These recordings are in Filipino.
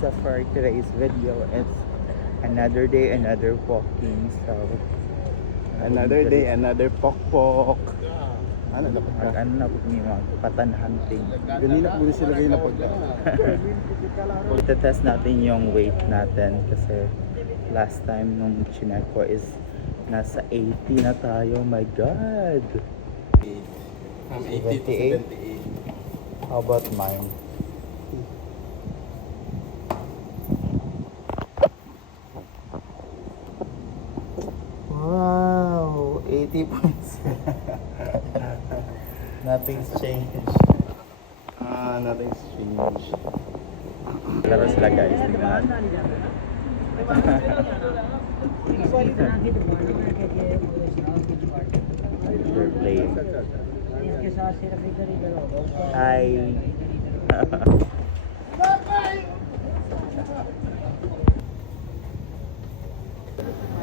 So for today's video, it's another day, another walking. So Another day, another pokpok. Ano na pagka? ano na po may mga patan hunting. Ganina po sila kayo na pagka. Pagtetest natin yung weight natin kasi last time nung chinek ko is nasa 80 na tayo. My God! From 80 to 78. How about mine? Wow! 80 points. Nothing's changed. Nothing's changed. Laro sila guys. Tingnan. They're playing. Hi.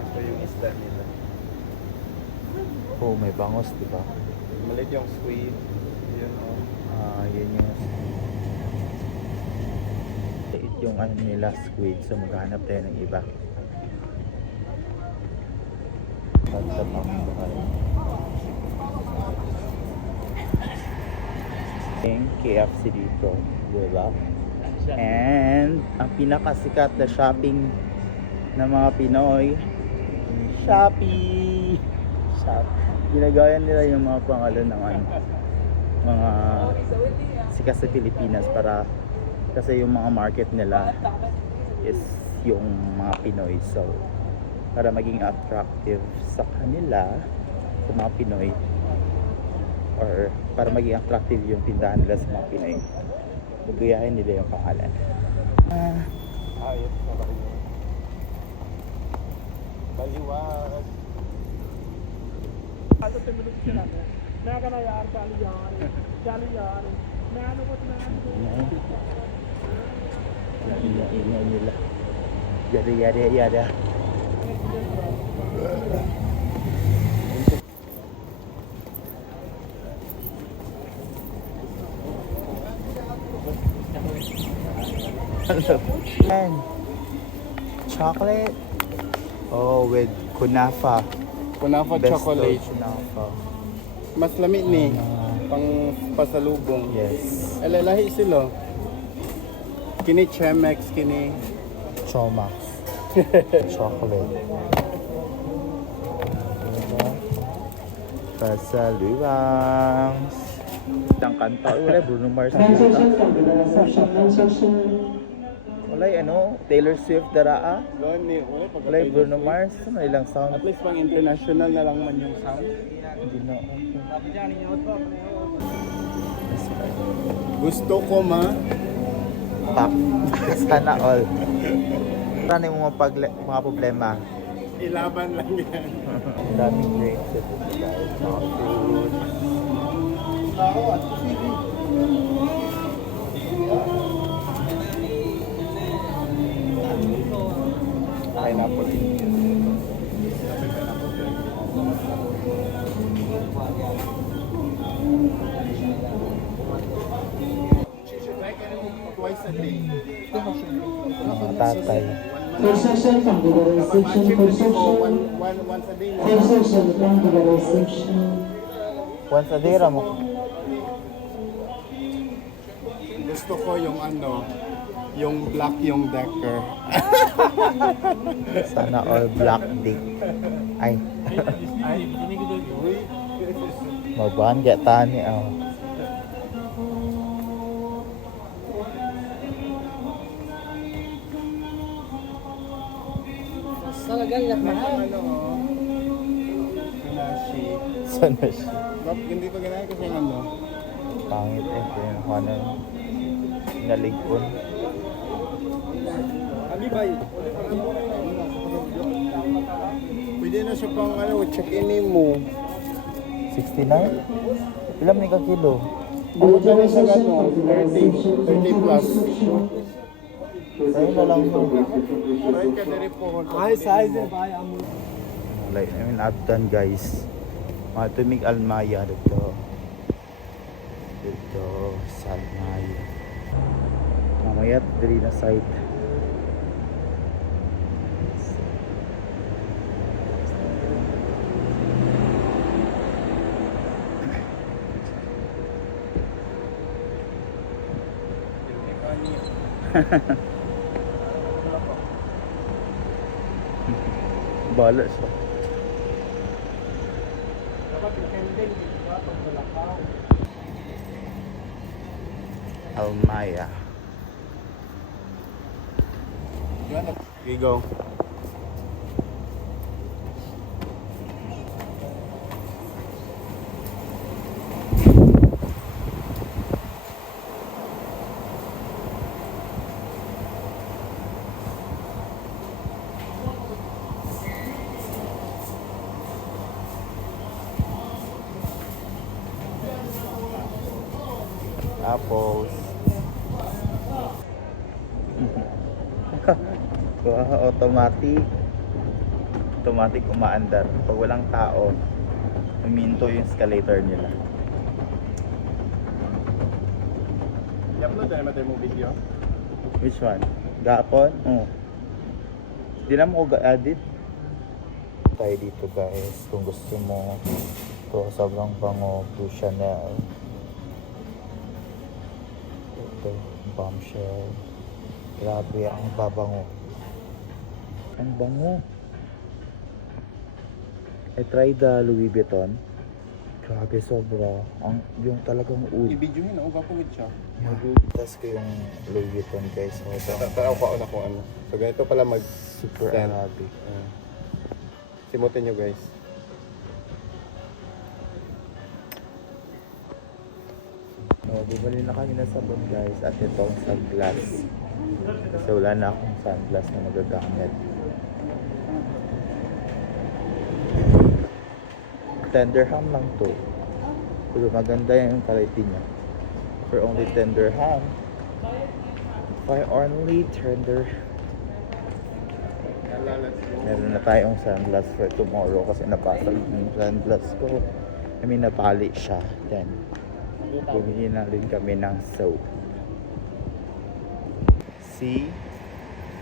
Ito yung isda nila. Oh, may bangos, di ba? Malit yung squid. Yun o. Yun yung liit yung ano nila squid, so maghanap tayo ng iba. Basta yung KFC dito, di ba? And ang pinakasikat na shopping ng mga Pinoy, Shopee. Ginagawa nila yung mga pangalan ng ano, mga sikat sa Pilipinas para kasi yung mga market nila is yung mga Pinoy, so para maging attractive sa kanila, sa mga Pinoy, or para maging attractive yung tindahan nila sa mga Pinoy, guguyahin nila yung pangalan. Ayos na ba yun? Baliwag. Ingay nila. Yada. And chocolate. Oh, with kunafa. Kunafa Best chocolate. Kunafa. Mas lamig ni. Pang pasalubong. Yes. Alalahi sila. Kini Chemex, kini. Chomax. Chocolate. Pasalubong. Ang kanta. Wala, Bruno Mars. Wala, ano, Taylor Swift daraa. Doon ni, Wala, Bruno Mars. Ano ilang sound? At least pang international na lang man yung sound. Hindi na. Gusto ko Pak. Sana all. Sana yung mga problema. ilaban lang yan. Ang daming grapes dito guys. Mga fruit. Pineapple. Twice a day. Mga tatay. Concession from the reception, concession, Once a day. concession from the reception. Once a day mo. Gusto ko yung ano, yung black yung decker. Sana all black dick. Ay. Mabuhan gaya tani. Oh. Ganashi. Sana siya. Hindi ko ganaan kasi ano. Pangit eh. Kaya nakuha na naligpon. Pwede na siya pang ano, check-in mo. 69? Ilan may ka-kilo? Bukod na rin sa ano, 30 plus. Tayo na lang yun. Right ka na rin po. Like, I mean, Abdan guys. Mga tumig Almaya dito. Dito sa Almaya. Mamaya, diri na side. Bala siya. Dapat intending dito pag malakaw. Almaya. Okay, go. Tapos automatic umaandar pag walang tao, huminto yung escalator nila. I-upload na naman tayo mong video. Which one? Gapon? Oo. Di naman ko ga-edit. Tayo dito guys, kung gusto mo ito, sobrang bango, Blue Chanel. Ito, Bombshell. Grabe, ang babango. Ang bango. I tried the Louis Vuitton. Grabe, sobra. Yung talagang oud. I-videohin na, uga po siya. Yeah. Tapos ko yung Louis Vuitton guys. Tataw ko na kung ano. So ganito pala mag Super Ten. Arabic. simutin nyo guys. No, bumali na kami na sabon guys. At itong sunglass. Kasi wala na akong sunglass na magagamit. Tenderham lang to. Pero maganda yung quality niya. For only tenderham. For only tender. Meron na tayong sunglass for tomorrow kasi napasag yung sunglass ko. I mean, napali siya. Then, bumili na rin kami ng soap. Si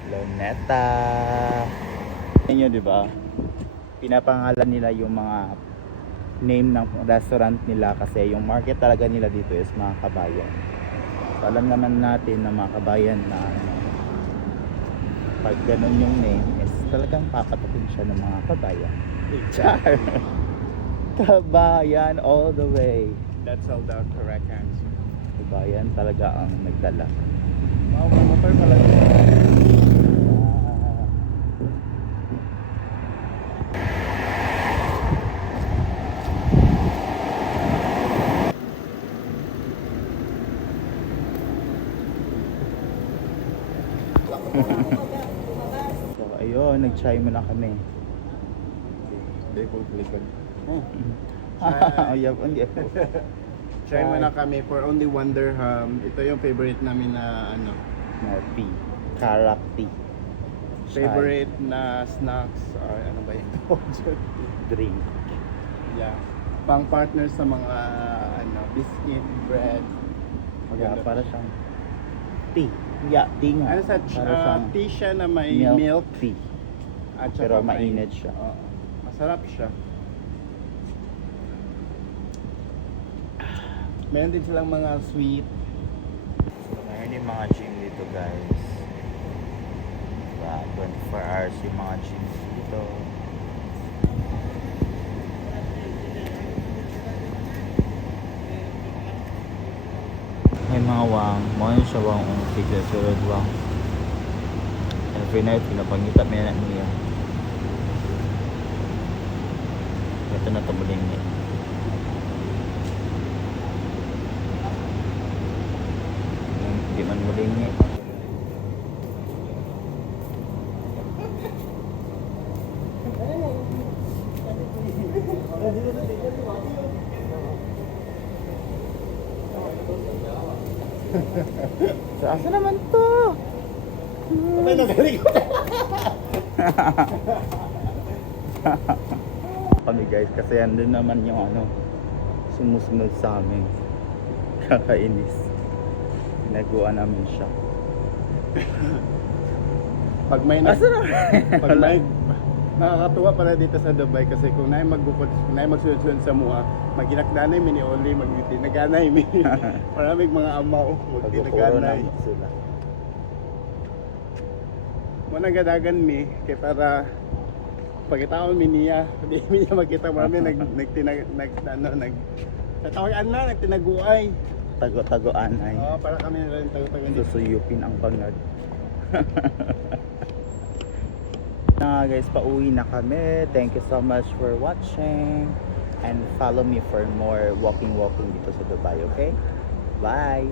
Luneta. Inyo, di ba? Pinapangalan nila yung mga name ng restaurant nila kasi yung market talaga nila dito is mga kabayan. So, alam naman natin na mga kabayan na pag ganun yung name is talagang papatukin siya ng mga kabayan. Char! Kabayan all the way. That's all the correct answer. Kabayan talaga ang nagdala. Wow, may motor pala. So ayun, nag-chai muna kami. Hindi po likod. Ayaw, hindi. Try mo na kami for only 1 dirham. Ito yung favorite namin na ano. No, tea. Karak tea. Chai. Favorite na snacks or ano ba yung Drink. Yeah. Pang partner sa mga ano, biscuit, bread. Yeah, Maganda. para siyang tea. Yeah, tea nga. Ano sa Para siyang tea siya na may milk, tea. at saka Pero may- mainit siya. Oo. Masarap siya. Meron din silang mga sweet. So, ngayon yung mga gym dito guys. Diba? 24 hours yung mga gym dito. May mga wang. Mga yun siya wang ang siglasurod wang. Every night pinapangita may na niya. Ito na tamuling niya. Hindi man muling niya. So, asa naman to? Patay na galing ko. Kami guys, kasi andun naman yung ano, sumusunod sa amin. Kakainis. Pinaguan namin siya. Pag may Asa naman? pag may nakakatuwa pala dito sa Dubai kasi kung naay magsunod-sunod sa mua, maginakdanay mini oli, magtinaganay mini. Maraming mga amaw, Pagkukuro magtinaganay. namin sila. mo nang gadagan mi kay para pagkataon mi niya, di mi niya makita marami tatawagan na nagtinaguay. Tago-tagoan ay Para kami na rin tago-tagoan dito. susuyupin ang bangag. Na guys, pauwi na kami. Thank you so much for watching and follow me for more walking dito sa Dubai, okay? Bye!